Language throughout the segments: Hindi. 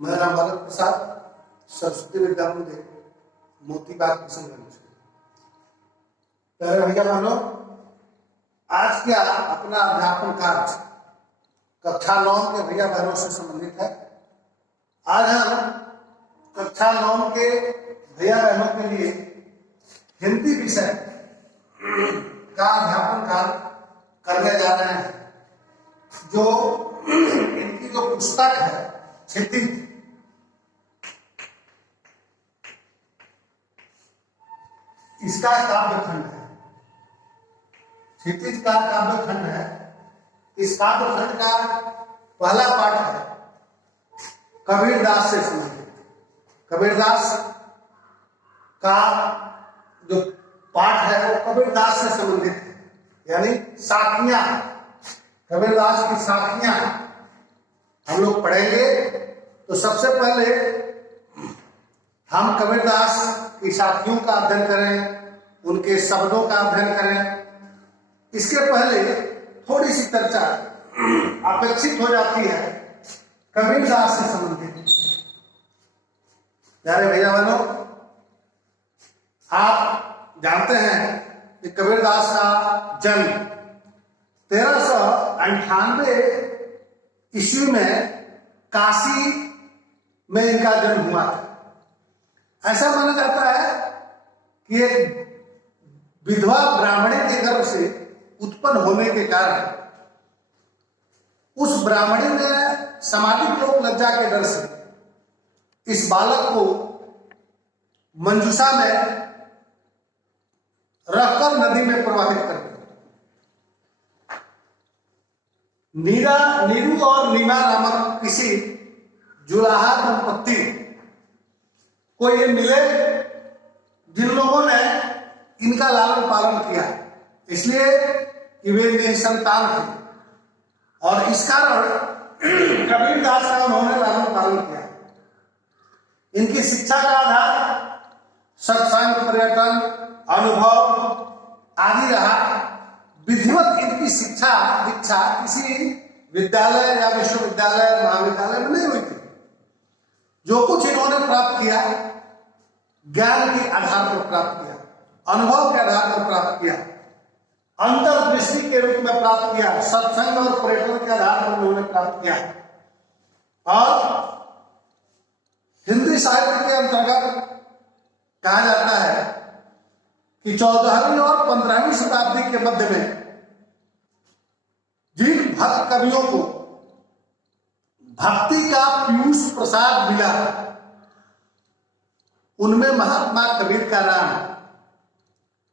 मैं रामबालक प्रसाद, सरस्वती विद्या मंदिर, मोतीबाग किशनगंज। प्यारे भैया बहनों, आज क्या अपना अध्यापन कार्य कक्षा 9 के भैया बहनों से संबंधित है। आज हम कक्षा 9 के भैया बहनों के लिए हिंदी विषय का अध्यापन कार्य करने जा रहे हैं। जो इनकी जो पुस्तक है क्षितिज, इसका काव्यखंड है। क्षितिज का काव्यखंड है। इस काव्यखंड का पहला पाठ है कबीरदास से संबंधित। कबीरदास का जो पाठ है वो कबीरदास से संबंधित है, यानी साखियां, कबीरदास की साखियां हम लोग पढ़ेंगे। तो सबसे पहले हम कबीरदास की साखियों का अध्ययन करें, उनके शब्दों का अध्ययन करें। इसके पहले थोड़ी सी चर्चा अपेक्षित हो जाती है कबीरदास से संबंधित। प्यारे भैया बहनों, आप जानते हैं कि कबीरदास का जन्म 1398 ईस्वी में काशी में इनका जन्म हुआ था। ऐसा माना जाता है कि एक विधवा ब्राह्मणी के गर्भ से उत्पन्न होने के कारण उस ब्राह्मणी ने सामाजिक लोक लज्जा के डर से इस बालक को मंजूषा में रखकर नदी में प्रवाहित कर दिया। नीरू और नीमा नामक किसी जुलाहा दंपत्ति को ये मिले, जिन लोगों ने इनका लालन पालन किया, इसलिए कि वे निसंतान थे और इस कारण कबीरदास का उन्होंने लालन पालन किया। इनकी शिक्षा का आधार सत्संग, पर्यटन, अनुभव आदि रहा। विधिवत इनकी शिक्षा दीक्षा किसी विद्यालय या विश्वविद्यालय, महाविद्यालय में नहीं हुई थी। जो कुछ इन्होंने प्राप्त किया ज्ञान के आधार पर प्राप्त किया, अनुभव के आधार पर प्राप्त किया, अंतर्दृष्टि के रूप में प्राप्त किया, सत्संग और पर्यटन के आधार पर उन्होंने प्राप्त किया। और हिंदी साहित्य के अंतर्गत कहा जाता है कि 14वीं और 15वीं शताब्दी के मध्य में जिन भक्त कवियों को भक्ति का पीयूष प्रसाद मिला, उनमें महात्मा कबीर का नाम,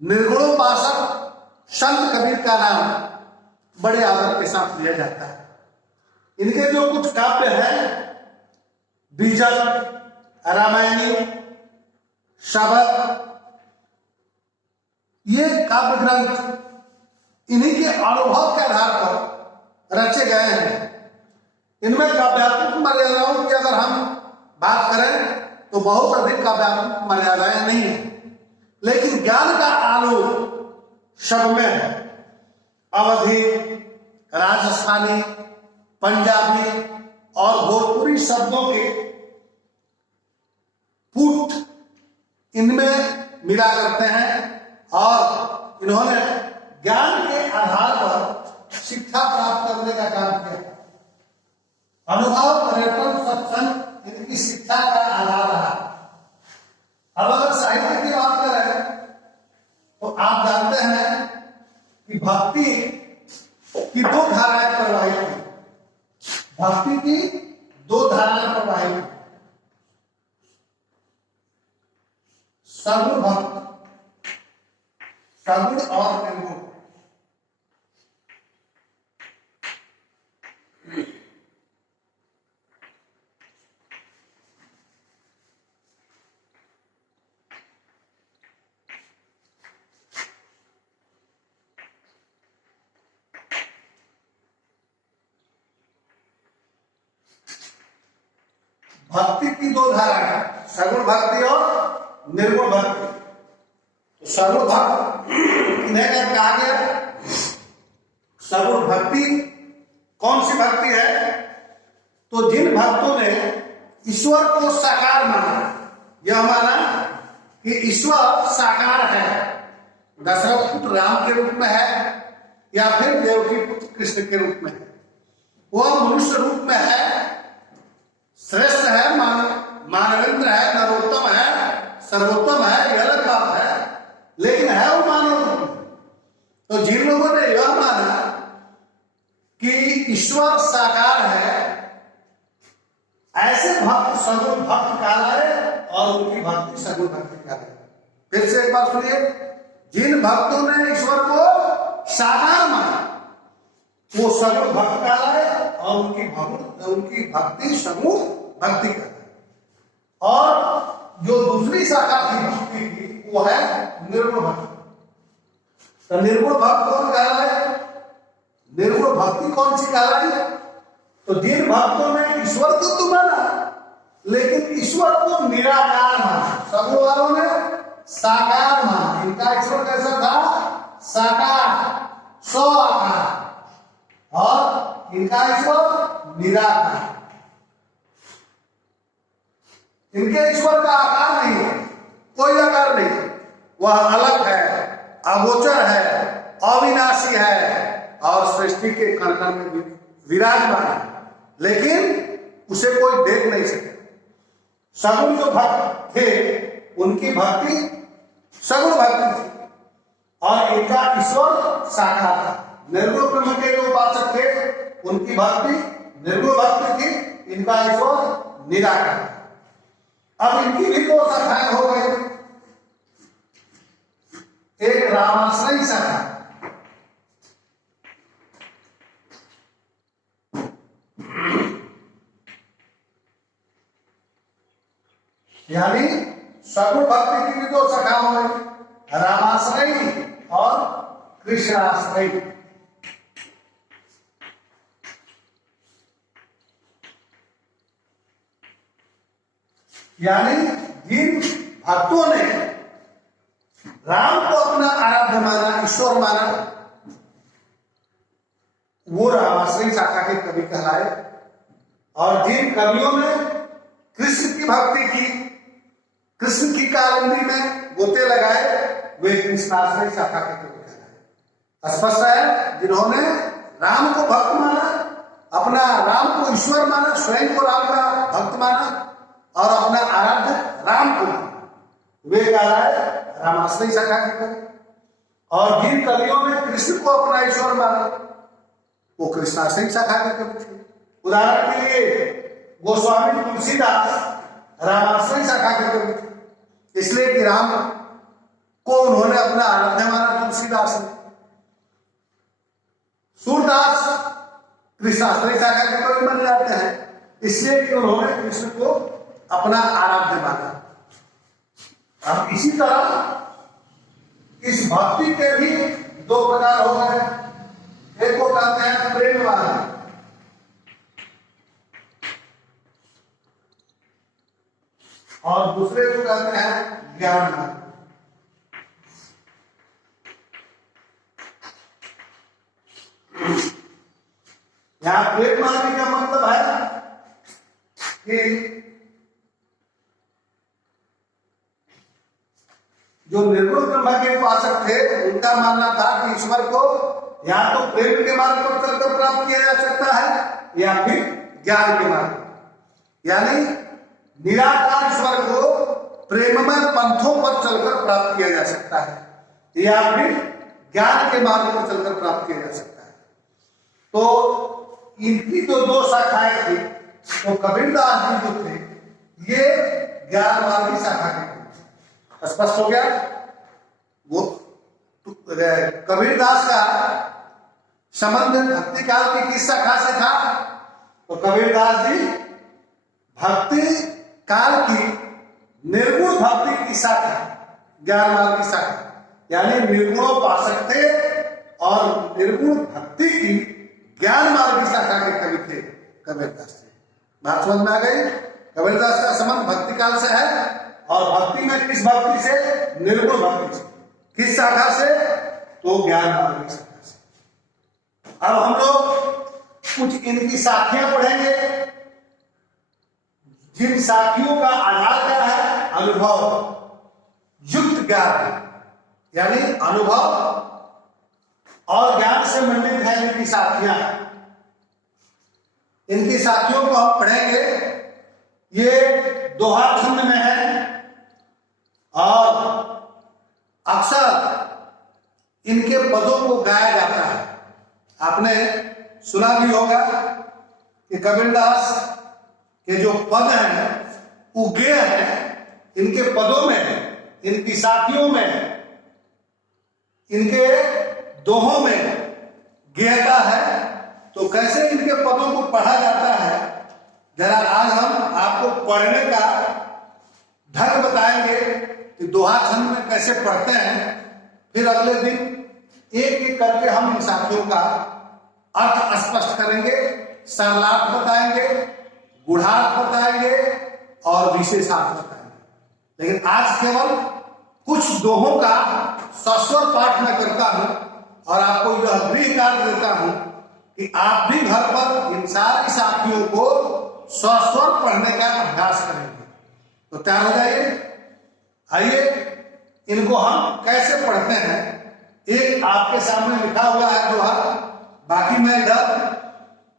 निर्गुणोपासक संत कबीर का नाम बड़े आदर के साथ लिया जाता है। इनके जो कुछ काव्य हैं, बीजक, रामायणी, शबद, ये काव्य ग्रंथ इन्हीं के अनुभव के आधार पर रचे गए हैं। इनमें काव्यात्मक मर्यादाओं की अगर हम बात करें तो बहुत अधिक काव्यात्मक मर्यादाएं नहीं है, लेकिन ज्ञान का आलोक सब में है। अवधी, राजस्थानी, पंजाबी और भोजपुरी शब्दों के पुट इनमें मिला करते हैं और इन्होंने ज्ञान के आधार पर शिक्षा प्राप्त करने का काम किया। अनुभव, पर्यटन, सत्संग इनकी शिक्षा का आधार रहा। अब अगर साहित्य की बात करें तो आप जानते हैं कि भक्ति की दो धाराएं प्रवाहित हुई। भक्ति की दो धाराएं प्रवाहित हुई, सगुण भक्ति, सगुण और निर्गुण। भक्ति की दो धाराएं, सगुण भक्ति और निर्गुण भक्ति। तो सगुण भक्ति इन्हें कहा गया। सगुण भक्ति कौन सी भक्ति है? तो जिन भक्तों ने ईश्वर को साकार माना, यह माना कि ईश्वर साकार है, दशरथ पुत्र राम के रूप में है या फिर देवकी पुत्र कृष्ण के रूप में है। वह मनुष्य रूप में है, श्रेष्ठ है, मानवेंद्र है, नरोत्तम है, सर्वोत्तम है, यह अलग बात है, लेकिन है वो मानव रूप में। तो जिन लोगों ने यह माना कि ईश्वर साकार है, ऐसे भक्त सगुण भक्त कहलाए और उनकी भक्ति सगुण भक्ति कहलाए। फिर से एक बार सुनिए, जिन भक्तों ने ईश्वर को साकार माना वो सगुण भक्त कहलाए और उनकी भक्ति सगुण भक्ति कहलाए। और जो दूसरी शाखा की भक्ति की वो है निर्गुण भक्ति। तो निर्गुण भक्त कौन कहलाए? निर्गुण भक्ति कौन सी कहलाई? तो जिन भक्तों ने ईश्वर को तो माना लेकिन ईश्वर को निराकार माना, सगुण वालों ने साकार माना। इनका ईश्वर कैसा था? साकार, सौ आकार, और इनका ईश्वर निराकार। इनके ईश्वर का आकार नहीं है, कोई आकार नहीं, वह अलग है, अगोचर है, अविनाशी है और सृष्टि के कण कण में भी विराजमान है, लेकिन उसे कोई देख नहीं सके। सगुण जो भक्त थे उनकी भक्ति सगुण भक्ति थी और इनका ईश्वर साकार था। निर्गुण ब्रह्म के जो उपासक थे उनकी भक्ति निर्गुण भक्ति थी, इनका ईश्वर निराकार। अब इनकी भी दो शाखाएं हो गई, एक रामाश्रयी शाखा, यानी सगुण भक्ति की भी दो शाखा हो गई, रामाश्रयी और कृष्णाश्रयी। यानी जिन भक्तों ने राम को अपना आराध्य माना, ईश्वर माना, वो रामाश्रयी शाखा के कवि कहलाए। और जिन कवियों ने कृष्ण की भक्ति की, कृष्ण की कालिंदी में गोते लगाए, वे कृष्णाश्रयी शाखा के कवि कहलाए। स्पष्ट है, जिन्होंने राम को भक्त माना, अपना राम को ईश्वर माना, स्वयं को राम का भक्त माना और अपना आराध्य राम को माना, वे कहलाए रामाश्रयी शाखा के कवि। और जिन कवियों ने कृष्ण को अपना ईश्वर माना वो कृष्णाश्रयी शाखा के कवि थे। उदाहरण के लिए गोस्वामी तुलसीदास रामाश्रयी शाखा के कवि थे, इसलिए कि राम को उन्होंने अपना आराध्य माना तुलसीदास ने। सूरदास कृष्णाश्रयी शाखा के कवि बन जाते हैं, इसलिए कि उन्होंने कृष्ण को अपना आराध्य माना। अब इसी तरह इस भक्ति के भी दो प्रकार हो गए, एक को कहते हैं प्रेम वाला और दूसरे को कहते हैं ज्ञान वाला। यहां प्रेम मानने का मतलब है कि जो निर्गुण ब्रह्म के उपासक थे उनका मानना था कि ईश्वर को या तो प्रेम के मार्ग पर चलकर प्राप्त किया जा सकता है या फिर ज्ञान के मार्ग, यानी निराकार ईश्वर को प्रेममय पंथों पर चलकर प्राप्त किया जा सकता है या फिर ज्ञान के मार्ग पर चलकर प्राप्त किया जा सकता है। तो इनकी जो दो शाखाएं थी, तो कबीरदास जी जो थे ये ज्ञान मार्गी शाखा के। स्पष्ट हो गया? वो कबीरदास का संबंध भक्ति काल की किस शाखा से था? तो कबीरदास जी भक्ति काल की निर्गुण भक्ति की शाखा, ज्ञान मार्ग की शाखा, यानी निर्गुणोपासक थे और निर्गुण भक्ति की ज्ञान मार्ग की शाखा के कवि थे कबीरदास जी। बात समझ में आ गई? कबीरदास का संबंध भक्ति काल से है और भक्ति में किस भक्ति से? निर्गुण भक्ति से। किस शाखा से? तो ज्ञान मार्ग की शाखा से। अब हम लोग कुछ इनकी शाखाएं पढ़ेंगे जिन साखियों का आधार क्या है? अनुभव युक्त ज्ञान, यानी अनुभव और ज्ञान से मंडित है इनकी साखियां। इनकी साखियों को हम पढ़ेंगे। ये दोहा छंद में है और अक्सर इनके पदों को गाया जाता है। आपने सुना भी होगा कि कबीरदास के जो पद हैं वो गेय हैं। इनके पदों में, इनकी साखियों में, इनके दोहों में गेयता है। तो कैसे इनके पदों को पढ़ा जाता है, जरा आज हम आपको पढ़ने का ढंग बताएंगे कि दोहा छंद में कैसे पढ़ते हैं। फिर अगले दिन एक एक करके हम इन साखियों का अर्थ स्पष्ट करेंगे, सरलार्थ बताएंगे, गूढ़ार्थ बताएंगे और विशेषार्थ बताएंगे। लेकिन आज केवल कुछ दोहों का सस्वर पाठ मैं करता हूं और आपको यह गृह कार्य देता हूं कि आप भी घर पर इन सारी साखियों को सस्वर पढ़ने का अभ्यास करेंगे। तो तैयार हो जाइए। आइए इनको हम कैसे पढ़ते हैं। एक आपके सामने लिखा हुआ है दोहा, बाकी मैं इधर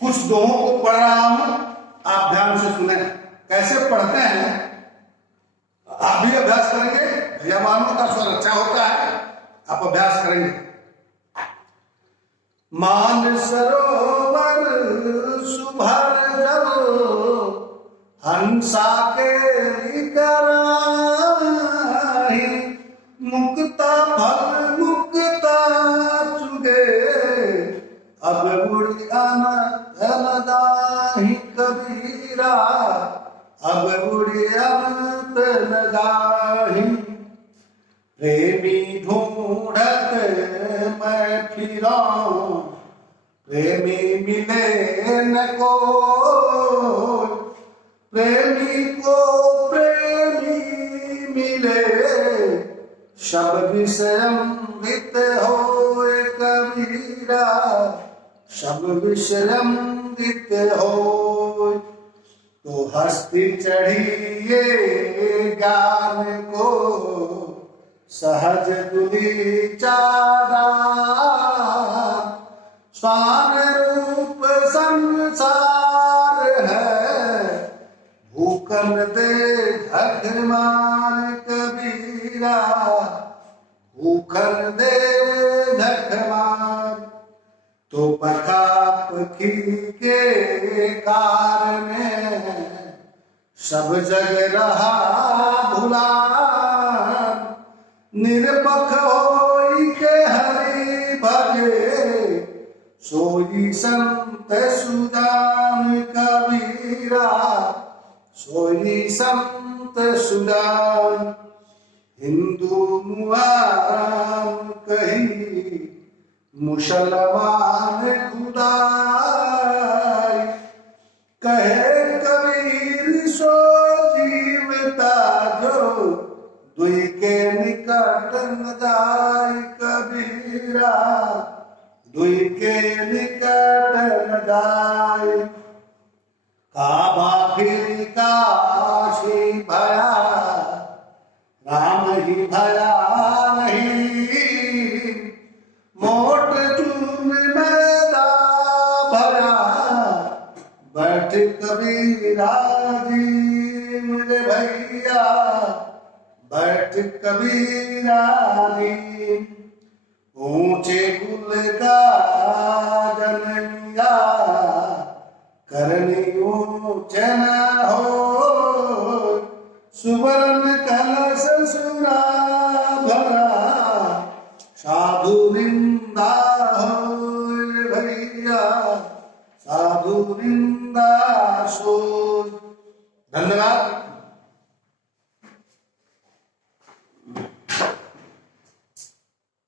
कुछ दोहों को पढ़ रहा हूं, आप ध्यान से सुने कैसे पढ़ते हैं। आप भी अभ्यास करेंगे, भैयावानों का स्वर अच्छा होता है, आप अभ्यास करेंगे। मान सरोवर सुभर जल, हंसा के कराही, मुक्ता फल मुक्ता चुगे, अब बुढ़ियान दाही कबीरा, अब बुढ़ियान दाही। प्रेमी ढूंढत मैं फिरा, प्रेमी मिले न को, प्रेमी को प्रेमी मिले, शब विषयंबित होए कबीरा, शब विषयंबित हो। तो हस्ती चढ़िए ज्ञान को, सहज दुली चारा, स्वान रूप संसार है, भूकन दे झकमान कबीरा, भूखन दे झकमान। तो पखा पखी के कारण सब जग रहा भुला, निरपख होई के हरि भजे, सोई संत सुजान कबीरा, सोई संत सुजान। हिंदू मुआम कही, मुसलमान खुदाई, कहे कबीर सो जीवता जो, दुई के निकट न जाय कबीरा, दुई के निकट न जाय। काबा फिर काशी भया, राम ही भया नहीं, मोट चून मैदा भया, बैठ कबीरा जी मेरे भैया, बैठ कबीरा जी। ऊंचे कुल का जनमिया, करनी ऊंचे न हो, सुवर्ण कलश सुरा भरा, साधु वृंदा हो भैया, साधु वृंदा सो। धन्यवाद।